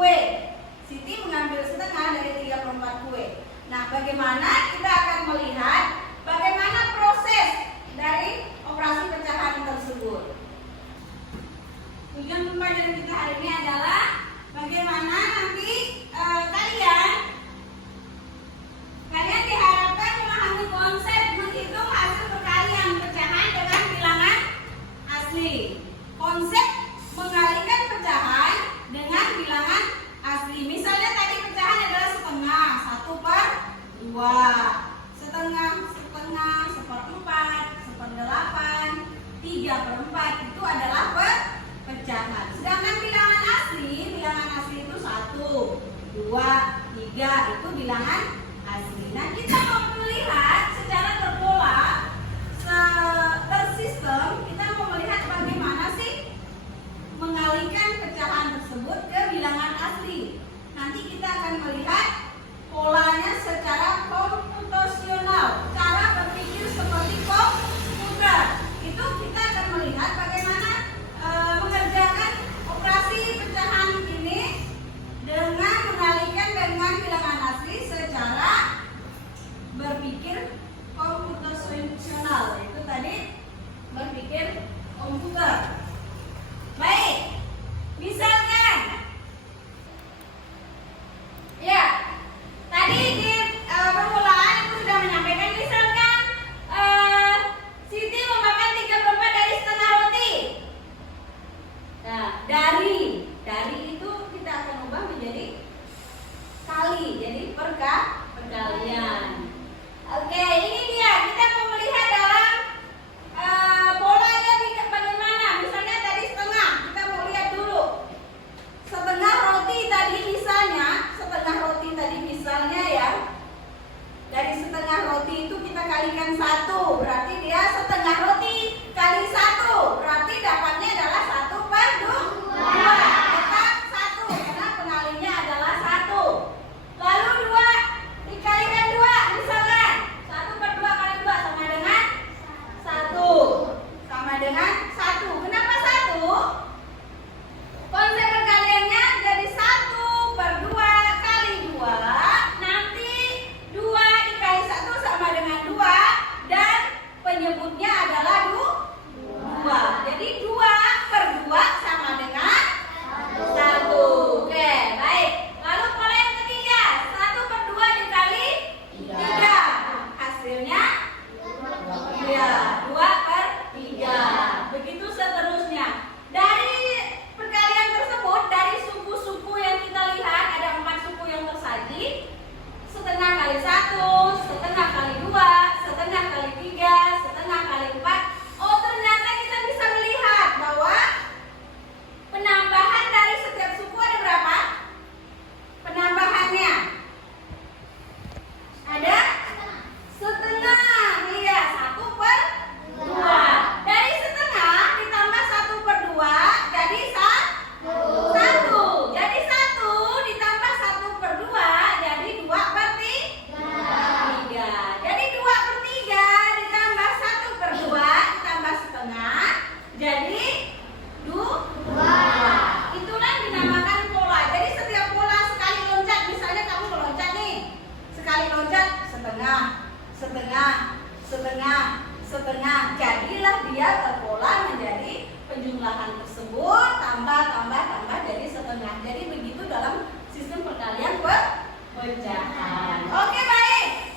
kue. Siti mengambil setengah dari 3/4 kue. Nah, bagaimana kita akan melihat bagaimana proses dari operasi pecahan tersebut. Tujuan pembelajaran kita hari ini adalah bagaimana nanti kalian diharapkan memahami konsep menghitung hasil perkalian pecahan dengan bilangan asli. Konsep mengalihkan pecahan dengan bilangan asli. Misalnya tadi pecahan adalah setengah, 1/2, setengah, 1/4, 1/8, 3/4 itu adalah pecahan. Sedangkan bilangan asli itu 1, 2, 3 itu bilangan asli. Nah, kita mau melihat secara terpola, tersistem, kita mau melihat bagaimana sih mengalihkan pecahan tersebut ke bilangan asli. Nanti kita akan melihat polanya secara komputasional, cara berpikir seperti komputer. Itu kita akan melihat bagaimana mengerjakan operasi pecahan ini dengan mengalihkan dengan bilangan asli secara berpikir komputasional. Itu tadi berpikir komputer. Baik, misalkan ya, tadi di permulaan aku sudah menyampaikan, misalkan Siti memakan 3/4 dari setengah roti. Nah, dari itu kita akan ubah menjadi kali, jadi perkalian. Oke, ini dia. Kita mau melihat dalam polanya bagaimana. Misalnya tadi setengah, kita mau lihat dulu. Setengah roti tadi misalnya ya. Dari setengah roti itu kita kalikan 1, berarti dia setengah roti kali 1, berarti dapatnya adalah 1/2. Tetap 1 karena pengalinya adalah 1. Lalu 2 dikalikan 2, misalkan 1/2 kali 2 sama dengan 1. Sama dengan 1. Kenapa 1? Konsep perkaliannya jadi 1/2 kali 2. Nanti 2 dikali 1 sama dengan 2 dan penyebutnya adalah 2. Jadi 2/2 sama dengan 1. Oke, baik. Lalu pola yang ketiga, 1/2 dikali 3. Hasilnya ya 2/3. Begitu seterusnya. Dari perkalian tersebut, dari suku-suku yang kita lihat, ada 4 suku yang tersaji. Setengah kali 1, setengah kali 2, setengah kali 3, setengah kali 4. Oh, ternyata kita bisa melihat bahwa penambahan dari setiap suku ada berapa? Penambahannya ada setengah. Iya, 1/2. Dari setengah ditambah 1/2 jadi 1. Jadi 1 ditambah 1/2 jadi 2/3. Jadi 2/3 ditambah 1/2 ditambah setengah jadi 2. Itulah dinamakan pola. Jadi setiap pola sekali loncat, misalnya kamu meloncat nih, sekali loncat setengah, setengah, setengah, setengah, jadilah dia terpola menjadi penjumlahan tersebut tambah jadi setengah. Jadi begitu dalam sistem perkalian pecahan. Oke, baik.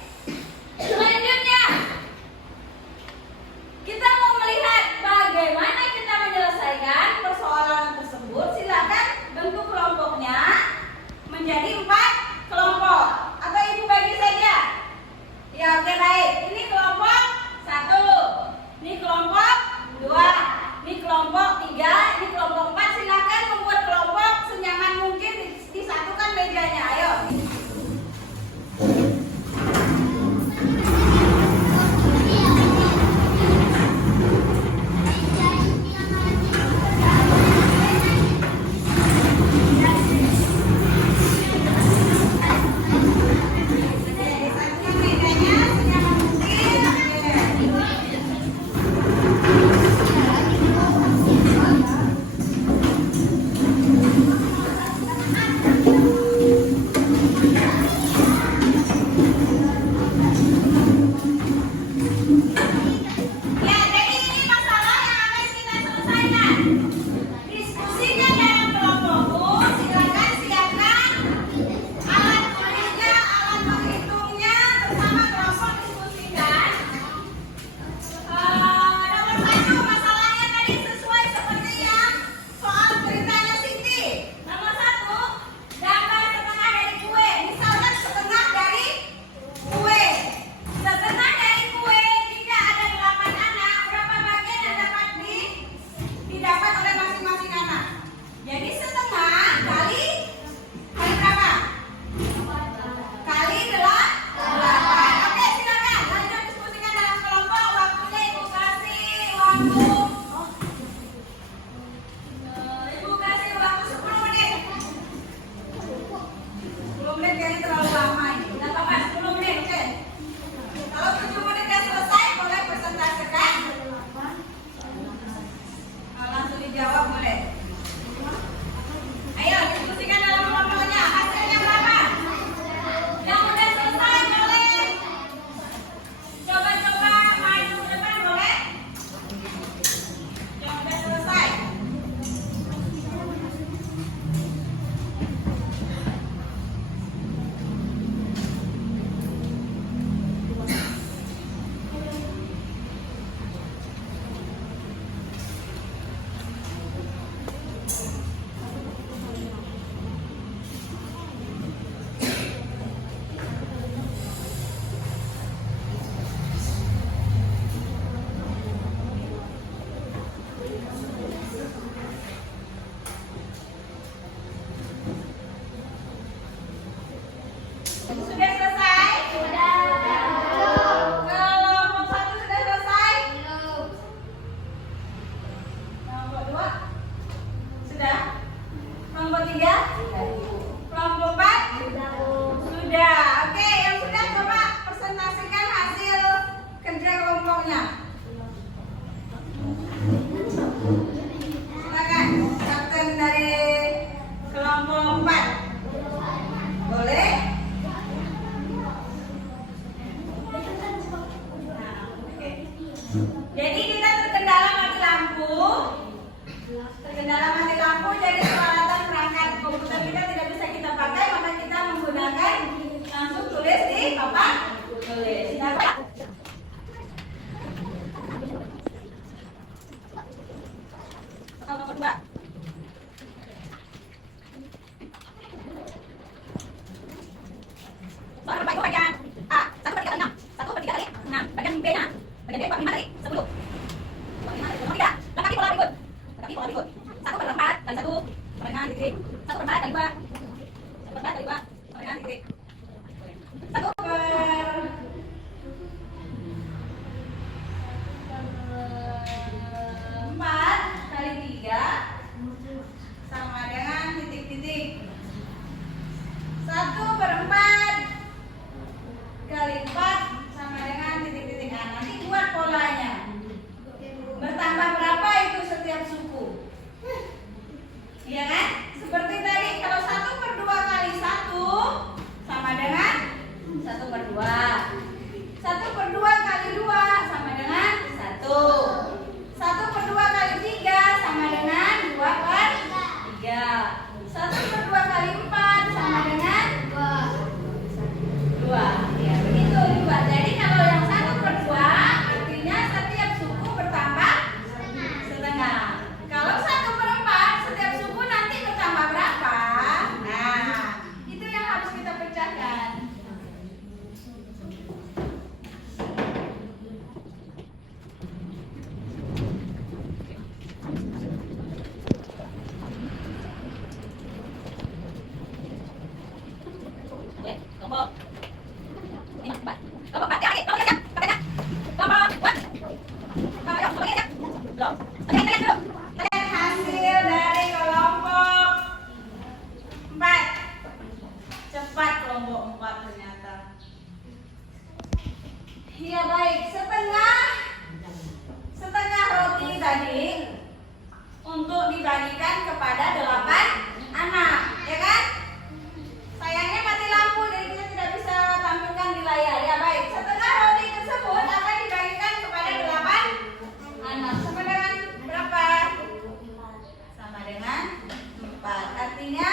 Selanjutnya kita mau melihat bagaimana kita menyelesaikan persoalan tersebut. Silakan bentuk kelompoknya menjadi 4 kelompok. Atau ibu bagi saja. Ya, oke, baik. Ini kelompok 1, ini kelompok 2, ini kelompok 3, ini kelompok 4. Silakan membuat kelompok senyaman mungkin, disatukan mejanya. Ayo. Kelompok 4? Sudah. Oke, yang sudah coba presentasikan hasil kerja kelompoknya. Silakan, kapten dari kelompok 4. Boleh? Jadi kita terkendala mati lampu. Jadi peralatan perangkat komputer kita tidak bisa kita pakai, maka kita menggunakan langsung tulis di papan tulis. Dapat? Nomor 2. Soal berbaik bagian A 1/3 kali 6, 1/3 kali 6. Bagian B-nya, bagian B 4/5 kali 10. 4/5 kali 3. Lengkapi pola berikut. 1/4 kali 1 sama dengan titik. 1/4 kali 2. 1/4 kali 2 sama dengan titik. 1/4 kali 3 sama dengan titik-titik. 1/4 kali 4 sama dengan titik-titik. Nah, nanti buat polanya. Bertambah berapa itu setiap suku? Iya kan? Seperti tadi, kalau 1/2 kali 1 sama dengan 1/2. 1/2 kali 2 sama dengan 1. 1/2 kali 3 sama dengan 2/3. 1/2 kali 4 sama dengan 2. Ya, begitu juga. Jadi kalau yang 1/2 artinya setiap suku bertambah setengah. Kalau 1/4 setiap suku nanti bertambah berapa? Nah, itu yang harus kita pecahkan. Kelompok 4. Kelompok 4. Ya, kelompok 3. Pakainya. Kelompok 4. Ayo, kelompok 3. Belum. Lihat dulu. Lihat hasil dari kelompok 4. Cepat kelompok 4 ternyata. Ya baik, setengah roti tadi untuk dibagikan kepada 8 anak, ya kan? Sayangnya mati lampu, jadi kita tidak bisa tampilkan di layar. Ya baik, setengah roti tersebut akan dibagikan kepada 8 anak. Sama dengan berapa? Sama dengan 4. Artinya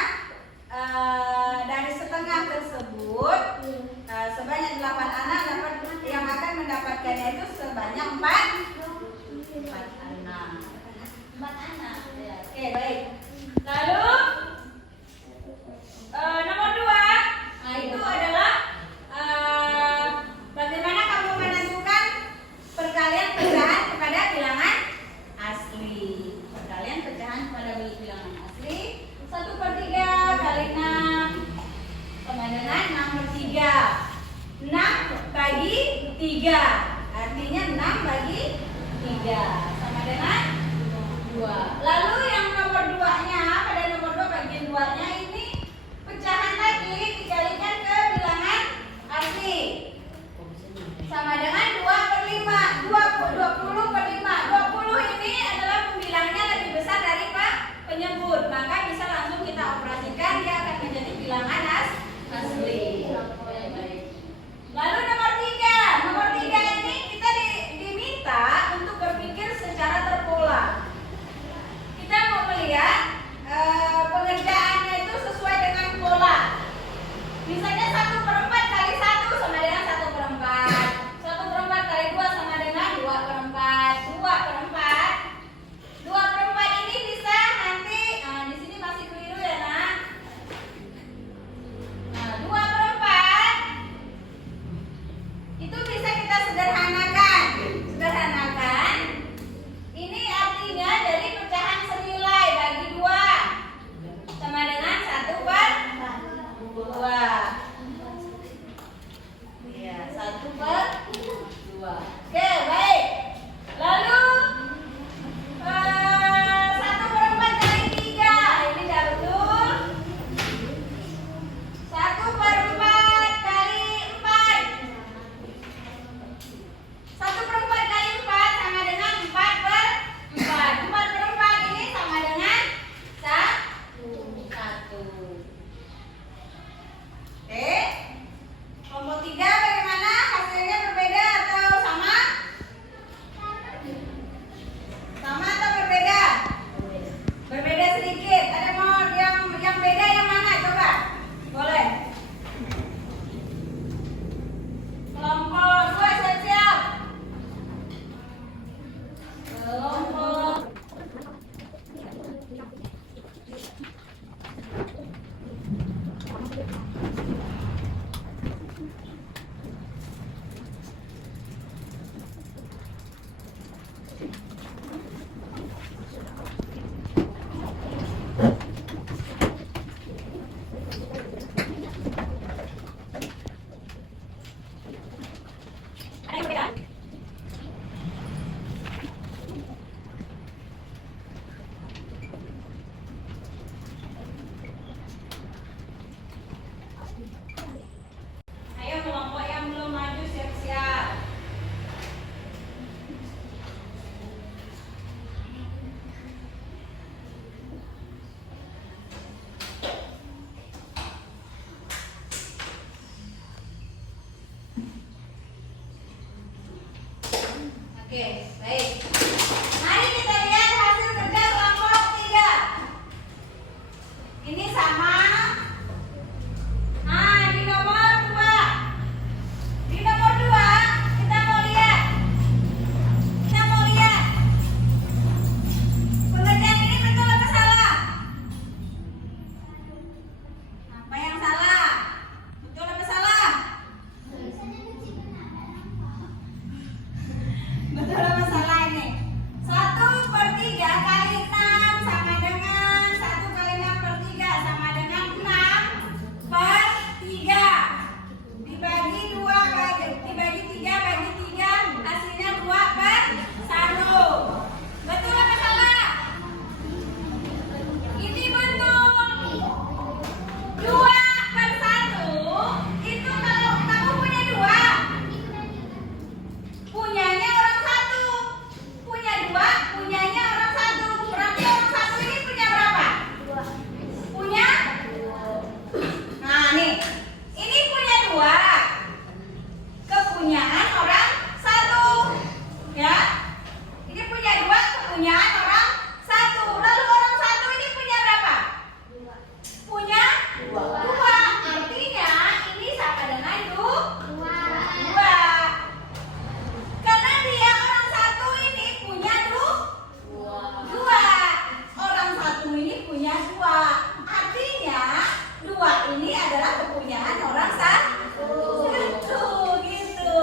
dari setengah tersebut sebanyak 8 anak yang akan mendapatkannya itu sebanyak 4 anak. 4 anak. Ya, oke, baik. Lalu nomor 2, nah itu adalah bagaimana kamu menentukan perkalian pecahan kepada bilangan asli. Perkalian pecahan kepada bilangan asli. 1/3 kali 6 sama dengan 6/3. 6 bagi 3 artinya 6 bagi 3 sama dengan 2. Lalu yang nomor 2-nya, pada nomor 2 bagian 2-nya ini pecahan lagi dikalikan ke bilangan asli sama dengan 2/5. 20/5. 20 ini adalah pembilangnya lebih besar dari penyebut, maka bisa langsung kita operasikan, dia akan menjadi bilangan asli. Lalu nomor 3 ini Oke. Kelompok 3 bagaimana? Hasilnya berbeda atau sama? Sama atau berbeda? Berbeda sedikit. Ada mau yang beda yang mana? Coba. Boleh. Kelompok 2 siap-siap. Kelompok Oke, baik. Mari kita lihat hasil kerja kelompok 3. Ini sama. Nah, di nomor 2. Di nomor 2 kita mau lihat. Pengerjaan ini betul apa salah? Apa yang salah? Betul apa salah? Betul apa salah ini? 1/3 kali 6 sama dengan 1 kali 6/3 sama dengan 6/3. Dibagi 3 bagi 3 hasilnya 2/1. Betul apa salah? Ini betul. 2/1 itu kalau kamu punya 2, punyanya orang 1, punya 2, punyanya orang 1. Berarti orang 1 ini punya berapa? Punya? Nah nih, ini punya 2, kepunyaan orang 1, ya. Ini punya 2, kepunyaan orang 1. Lalu orang 1 ini punya berapa? Punya 2. Artinya ini sama dengan 2. Karena dia orang 1 ini punya 2. Orang 1 ini punya 2. Artinya 2 ini adalah kepunyaan orang 1. Gitu.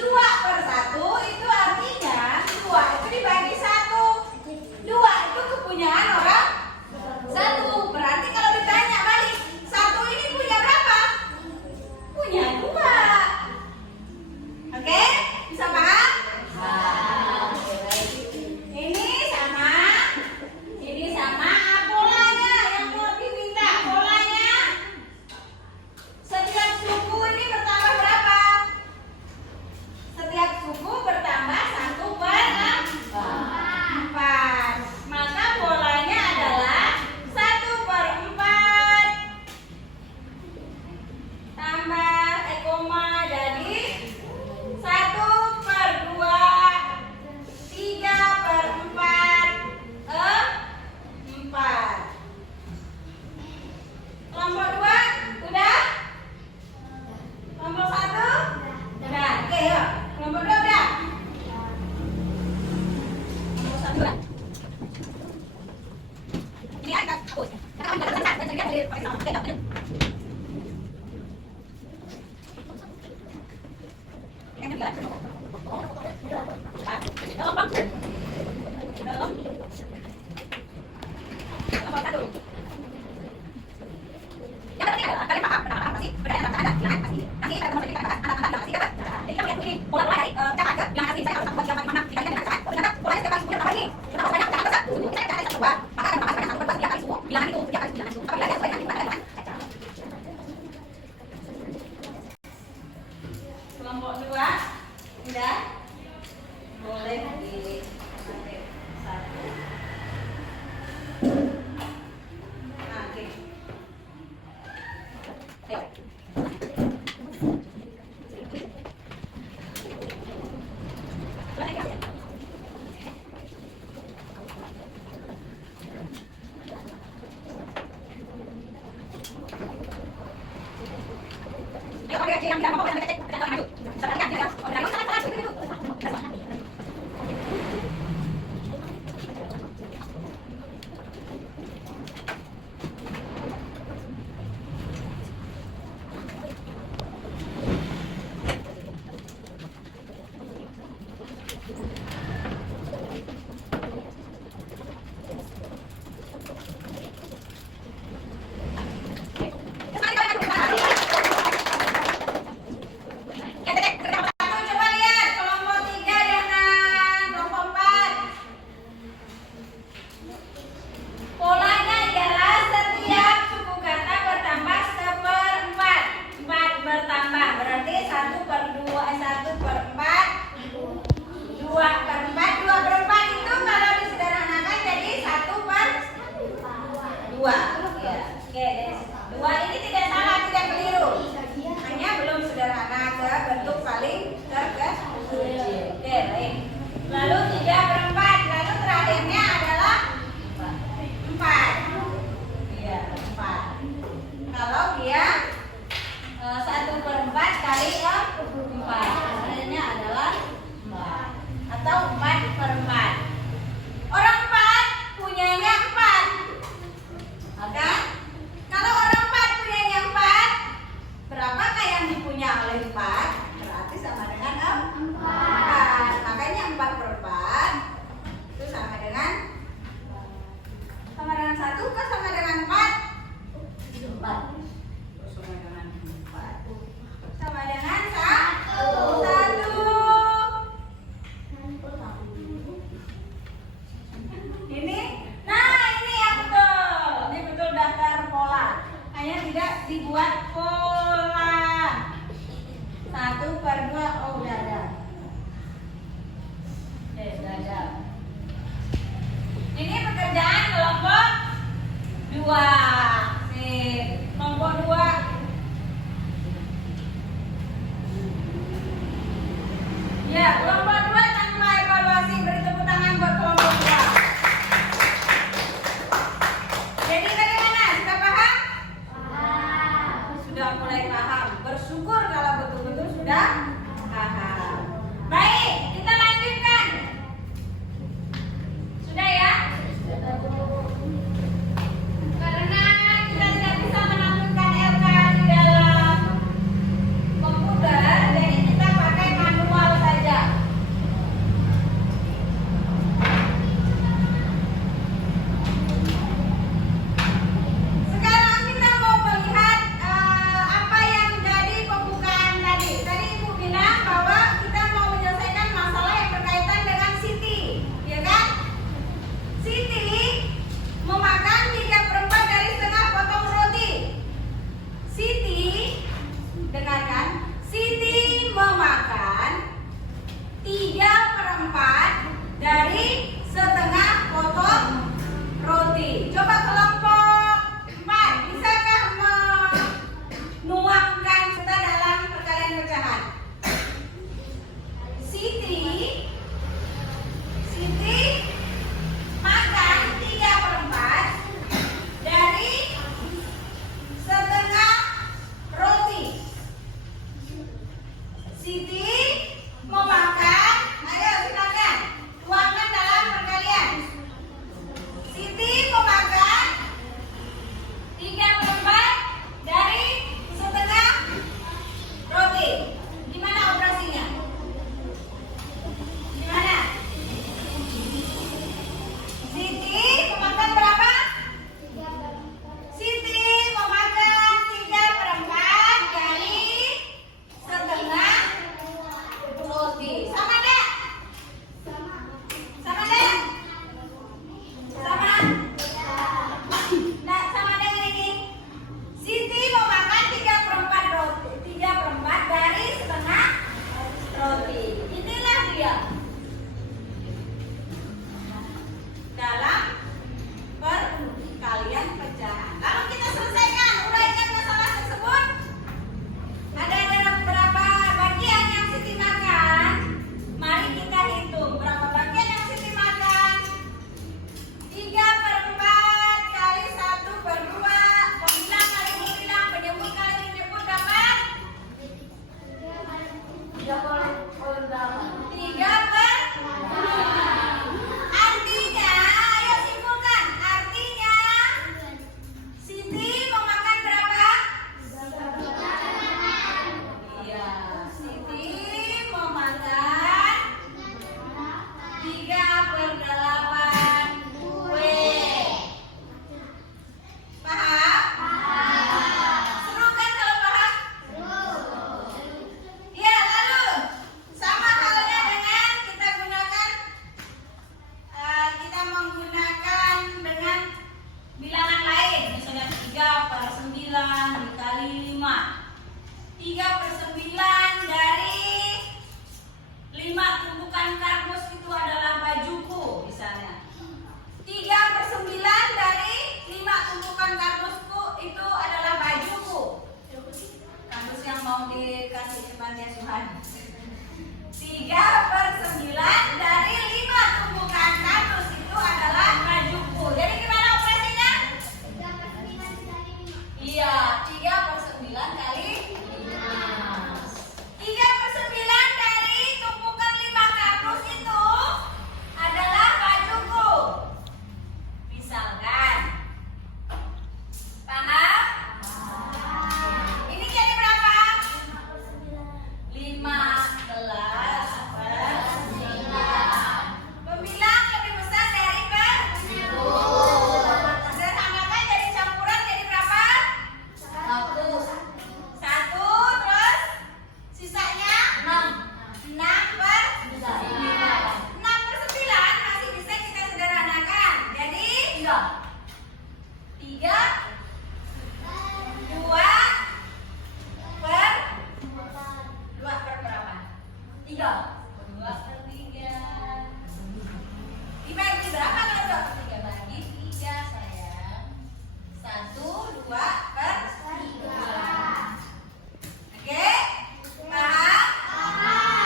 2/1 itu artinya 2 itu dibagi 1. 2 itu kepunyaan orang 1. Berarti kalau ditanya balik, 1 ini punya berapa? Punya 2. Oke? Bisa paham? Ini sama. Ini sama. Polanya yang mau diminta. Polanya setiap suku ini bertambah berapa? Setiap suku bertambah 1/4. Maka polanya adalah 1/4 tambah koma jadi 1/2, 3/4, 4. Kelompok 2 udah? Kelompok 1 udah. Oke, yuk. Kelompok 2 udah. Kelompok 1 udah. Ini ada takut. Kelompok 2 udah, boleh di satu. Nah, oke. Coba lihat kelompok 3 dengan kelompok 4. Polanya ialah setiap suku kata bertambah 1/4. 4 bertambah berarti 1/2, 1/4, 2/4. 2/4 itu kalau disederhanakan jadi 1/2. Ya. Oke, 2 ini tidak salah, tidak keliru. Hanya belum sederhana ke bentuk paling terkecil. Oke, baik. Lalu 3/4. Lalu terakhirnya adalah 4. Iya, 4. Kalau dia 1/4 kali 4, hasilnya adalah 4 atau 4/4. Orang 4 punyanya 4. Maka kalau orang 4 punyanya 4, berapakah yang dipunya oleh 4? Berarti sama dengan 4. Makanya 4/4 itu sama dengan 1 kan sama dengan 4? 4. Sama dengan 4. Sama dengan 1. Ini, nah ini yang betul. Ini betul daftar pola. Hanya tidak dibuat pola. 1/2. Oh, udah ada. Oke, sudah ada. Ini pekerjaan kelompok 2. Sip. Kelompok 2. Ya, kelompok 2 tanpa evaluasi. Beri tepuk tangan buat kelompok 2. Jadi bagaimana? Sudah paham? Sudah mulai paham. Bersyukur kalau betul-betul sudah paham. Baik, kita lanjutkan. Sudah ya? Karena kita tidak bisa menampilkan LK di dalam komputer, jadi kita pakai manual saja. Sekarang kita mau melihat apa yang jadi pembukaan tadi. Tadi Ibu per 9 dikali 5. 3 per 9 dari 5 tumpukan kardus itu adalah bajuku misalnya. 3 per 9 dari 5 tumpukan kardusku itu adalah bajuku. Kardus yang mau dikasih ke panti asuhan. 3 per 9 dari 5 tumpukan kardus itu adalah bajuku. Jadi gimana operasinya? 3 per 9 dikali 5. Iya, 3 per 9 kali 5. 3 per 9 dari tumpukan 5 kardus itu adalah bajuku. Misalkan. Paham? Ini jadi berapa? 15 per 9. Pembilang lebih besar dari per 10. Sederhanakan jadi campuran jadi berapa? 1 terus sisanya 6 per 9. 6 per 9 masih bisa kita sederhanakan. Jadi 3 2 per 2 per berapa? 3. 2 per 3. Dibagi berapa kalau 2 per 3? Bagi 3 sayang. 1 2 per 3. Oke? Paham?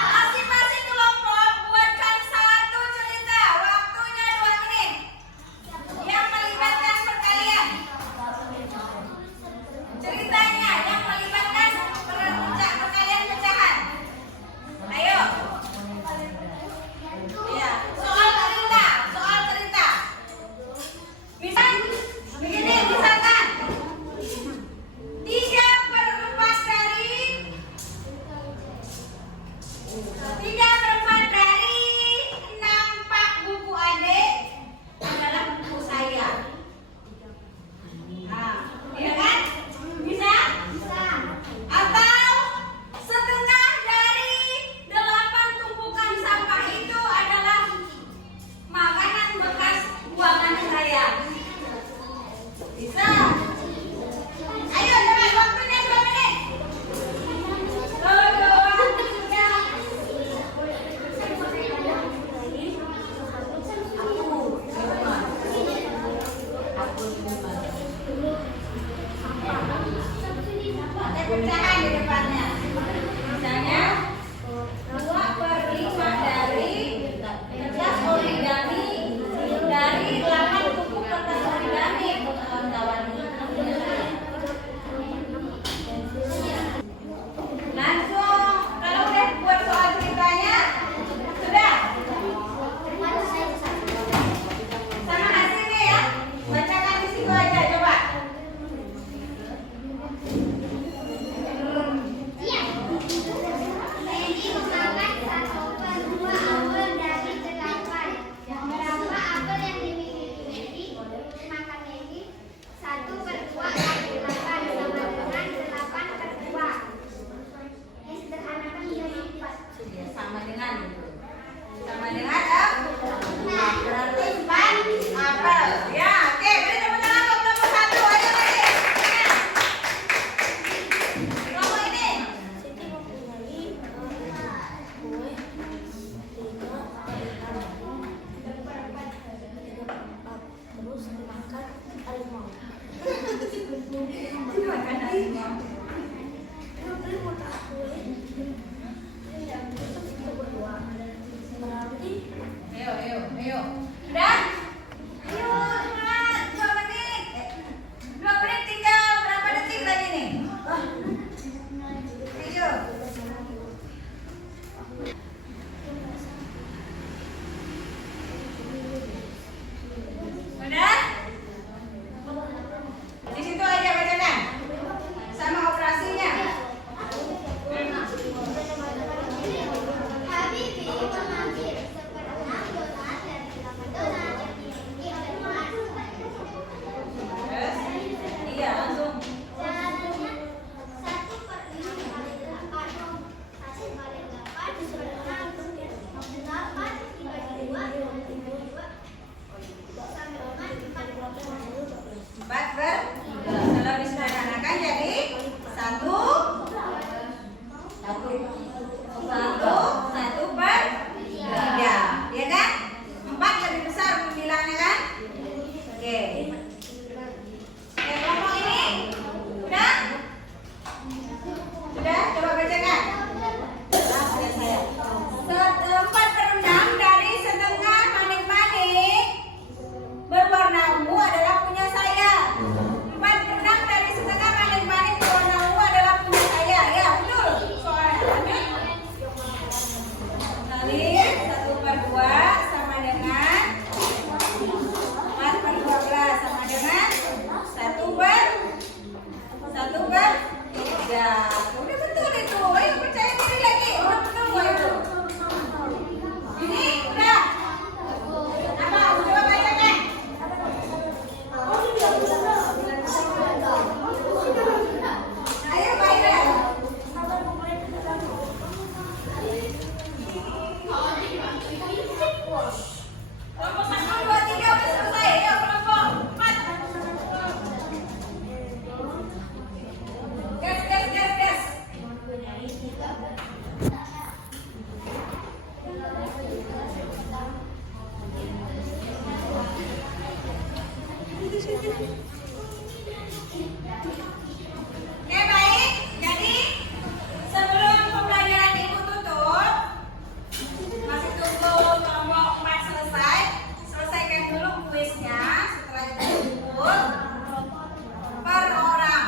Masing-masing kelompok buatkan satu cerita. Waktunya 2 menit. Yang melibatkan perkalian. Ceritanya yang melibatkan perkalian pecahan. Ayo. Iya, soal cerita. Misal begini, misalkan 3 per 4 dari 6 pak buku adik adalah buku saya. Nah, iya kan? Bisa? Atau setengah dari 8 tumpukan sampah itu adalah makanan bekas buangan saya. Bisa? Ayo cepat, waktunya 2 menit. Ada pecahan di depannya. Misalnya 2 per 5 dari kertas origami dari 8 tumpuk kertas origami kawan-kawan. Langsung kalau udah buat soal ceritanya sudah sama hasilnya ya. Bacakan di situ aja coba. aja. Udah betul itu. Ayo percaya diri lagi. Udah betul kok itu. Ini udah. Apa? Coba baca deh. Ayo baca. Kelompok 1, 2, 3 udah selesai. Ayo kelompok 4. Gas, gas, gas, gas. Oke, baik. Jadi sebelum pembelajaran ibu tutup, masih tunggu kelompok 4 selesai. Selesaikan dulu kuisnya. Setelah itu tutup per orang.